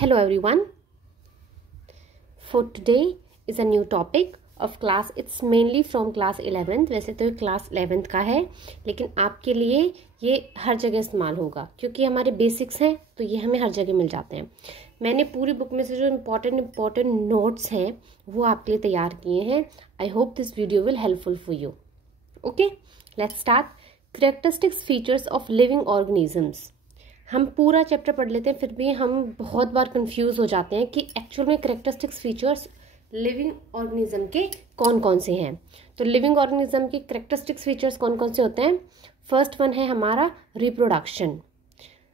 Hello everyone. For today is a new topic of class. It's mainly from class 11th. वैसे तो ये class 11th का है, लेकिन आपके लिए ये हर जगह इस्तेमाल होगा क्योंकि हमारे बेसिक्स हैं, तो ये हमें हर जगह मिल जाते हैं. मैंने पूरी बुक में से जो इम्पोर्टेंट नोट्स हैं वो आपके लिए तैयार किए हैं. I hope this video will helpful for you. Okay, let's start. Characteristics features of living organisms. हम पूरा चैप्टर पढ़ लेते हैं, फिर भी हम बहुत बार कंफ्यूज हो जाते हैं कि एक्चुअल में कैरेक्टरिस्टिक्स फीचर्स लिविंग ऑर्गेनिज्म के कौन कौन से हैं. तो लिविंग ऑर्गेनिज्म के कैरेक्टरिस्टिक्स फीचर्स कौन कौन से होते हैं. फर्स्ट वन है हमारा reproduction.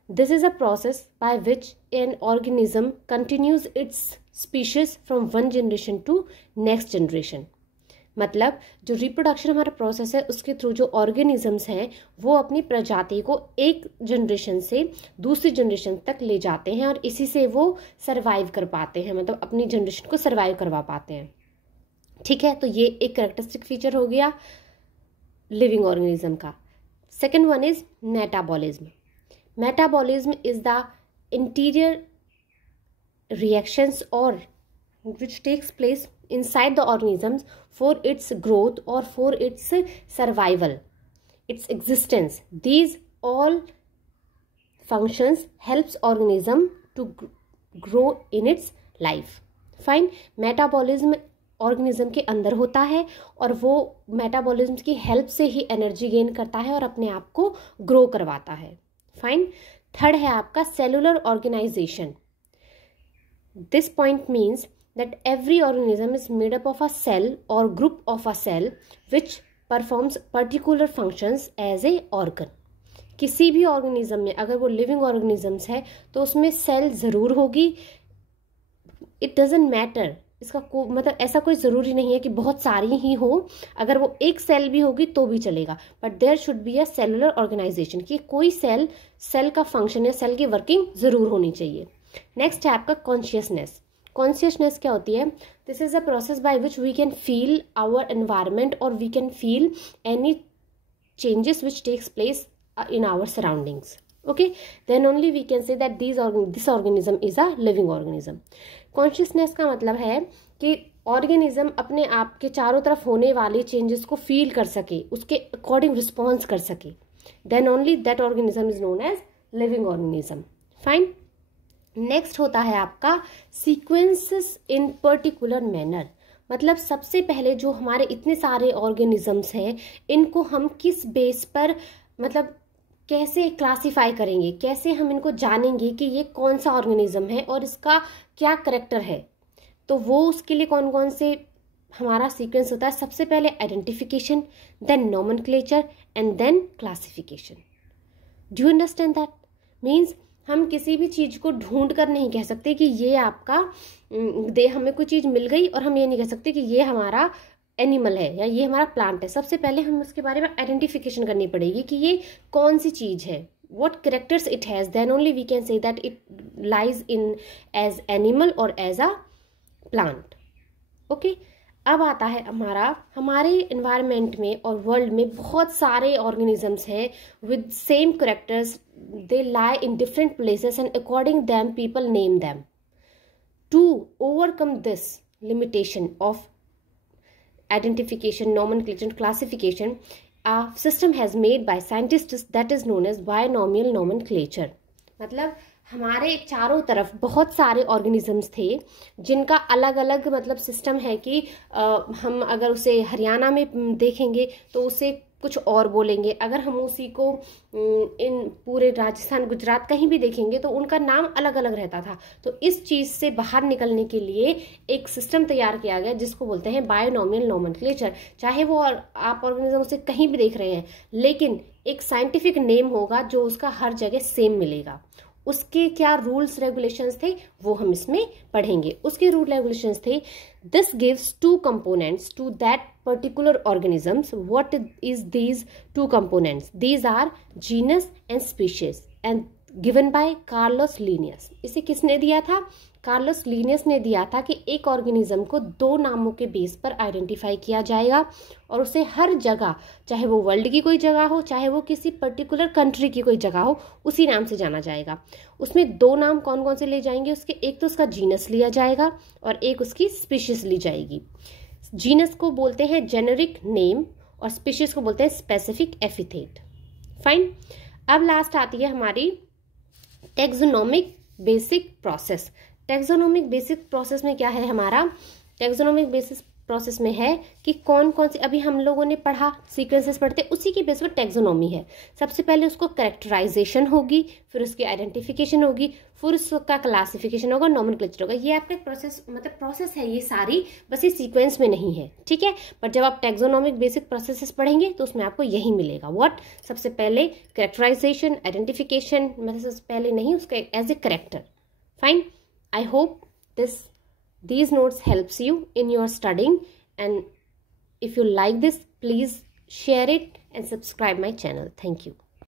This is a process by which an organism continues its species from one generation to next generation. मतलब जो रिप्रोडक्शन हमारा प्रोसेस है, उसके थ्रू जो ऑर्गेनिजम्स हैं वो अपनी प्रजाति को एक जनरेशन से दूसरी जनरेशन तक ले जाते हैं और इसी से वो सरवाइव कर पाते हैं, मतलब अपनी जनरेशन को सरवाइव करवा पाते हैं. ठीक है, तो ये एक कैरेक्टरिस्टिक फीचर हो गया लिविंग ऑर्गेनिज्म का. Second one is metabolism. Metabolism is the interior reactions और which takes place inside the organisms for its growth or for its survival, its existence. These all functions helps organism to grow in its life. Fine. Metabolism organism के अंदर होता है और वो metabolism की help से ही energy gain करता है और अपने आप को ग्रो करवाता है. फाइन. थर्ड है आपका cellular organisation. This point means that every organism is made up of a cell or group of a cell which performs particular functions as a organ. किसी भी ऑर्गेनिज्म में अगर वो लिविंग ऑर्गेनिजम्स है तो उसमें सेल ज़रूर होगी. इट डजेंट मैटर, इसका मतलब ऐसा कोई ज़रूरी नहीं है कि बहुत सारी ही हो. अगर वो एक सेल भी होगी तो भी चलेगा, but there should be a cellular organisation, कि कोई सेल का फंक्शन या सेल की वर्किंग ज़रूर होनी चाहिए. नेक्स्ट है आपका कॉन्शियसनेस. कॉन्शियसनेस क्या होती है. This is a process by which we can feel our environment और we can feel any changes which takes place in our surroundings. Okay, then only we can say that this organism is a living organism. Consciousness का मतलब है कि organism अपने आप के चारों तरफ होने वाले चेंजेस को फील कर सके, उसके अकॉर्डिंग रिस्पॉन्स कर सके. Then only that organism is known as living organism. Fine. Next होता है आपका सीक्वेंसेस इन पर्टिकुलर मैनर. मतलब सबसे पहले जो हमारे इतने सारे ऑर्गेनिजम्स हैं इनको हम किस बेस पर, मतलब कैसे क्लासिफाई करेंगे, कैसे हम इनको जानेंगे कि ये कौन सा ऑर्गेनिज्म है और इसका क्या करेक्टर है. तो वो उसके लिए कौन कौन से हमारा सीक्वेंस होता है. सबसे पहले identification, then nomenclature and then classification. Do you understand that. Means हम किसी भी चीज को ढूंढ कर नहीं कह सकते कि ये आपका हमें कोई चीज मिल गई और हम ये नहीं कह सकते कि ये हमारा एनिमल है या ये हमारा प्लांट है. सबसे पहले हमें उसके बारे में आइडेंटिफिकेशन करनी पड़ेगी कि ये कौन सी चीज है, what characters it has. Then only we can say that it lies in as animal और एज अ प्लांट. ओके, अब आता है हमारे एनवायरनमेंट में और वर्ल्ड में बहुत सारे ऑर्गेनिजम्स हैं with same characters. They lie in different places and according them people name them. To overcome this limitation of identification, nomenclature and classification, a system has made by scientists that is known as binomial nomenclature. मतलब हमारे चारों तरफ बहुत सारे organisms थे जिनका अलग अलग मतलब सिस्टम है कि हम अगर उसे हरियाणा में देखेंगे तो उसे कुछ और बोलेंगे, अगर हम उसी को इन पूरे राजस्थान गुजरात कहीं भी देखेंगे तो उनका नाम अलग अलग रहता था. तो इस चीज से बाहर निकलने के लिए एक सिस्टम तैयार किया गया जिसको बोलते हैं बायोनॉमियल नोमेनक्लेचर. चाहे वो आप ऑर्गेनिज्म से कहीं भी देख रहे हैं, लेकिन एक साइंटिफिक नेम होगा जो उसका हर जगह सेम मिलेगा. उसके क्या रूल्स रेगुलेशंस थे वो हम इसमें पढ़ेंगे. उसके रूल रेगुलेशंस थे, this gives two components to that particular organisms. What is these two components. These are genus and species, and given by Carlos Linnaeus. इसे किसने दिया था? कार्लोस लीनियस ने दिया था कि एक ऑर्गेनिज्म को 2 नामों के बेस पर आइडेंटिफाई किया जाएगा और उसे हर जगह, चाहे वो वर्ल्ड की कोई जगह हो, चाहे वो किसी पर्टिकुलर कंट्री की कोई जगह हो, उसी नाम से जाना जाएगा। उसमें 2 नाम कौन कौन से ले जाएंगे उसके? एक तो उसका जीनस लिया जाएगा और एक उसकी स्पीशीज ली जाएगी। जीनस को बोलते हैं जेनेरिक नेम और स्पीशीज को बोलते हैं स्पेसिफिक एपिथेट। फाइन। अब लास्ट आती है हमारी taxonomic basic process. Taxonomic basic process में क्या है हमारा? टैक्सोनॉमिक बेसिक प्रोसेस में है कि कौन कौन से, अभी हम लोगों ने पढ़ा, सीक्वेंसेस पढ़ते, उसी के बेस पर टैक्सोनॉमी है। सबसे पहले उसको कैरेक्टराइजेशन होगी, फिर उसकी आइडेंटिफिकेशन होगी, फिर उसका क्लासिफिकेशन होगा, नॉमेनक्लेचर होगा। ये आपका प्रोसेस, मतलब प्रोसेस है ये सारी, बस ये सीक्वेंस में नहीं है, ठीक है। बट जब आप टैक्सोनॉमिक बेसिक प्रोसेसेस पढ़ेंगे तो उसमें आपको यही मिलेगा। व्हाट? सबसे पहले कैरेक्टराइजेशन, आइडेंटिफिकेशन, मतलब सबसे पहले नहीं, उसका as a character. Fine. I hope these notes helps you in your studying, and if you like this, please share it and subscribe my channel. Thank you.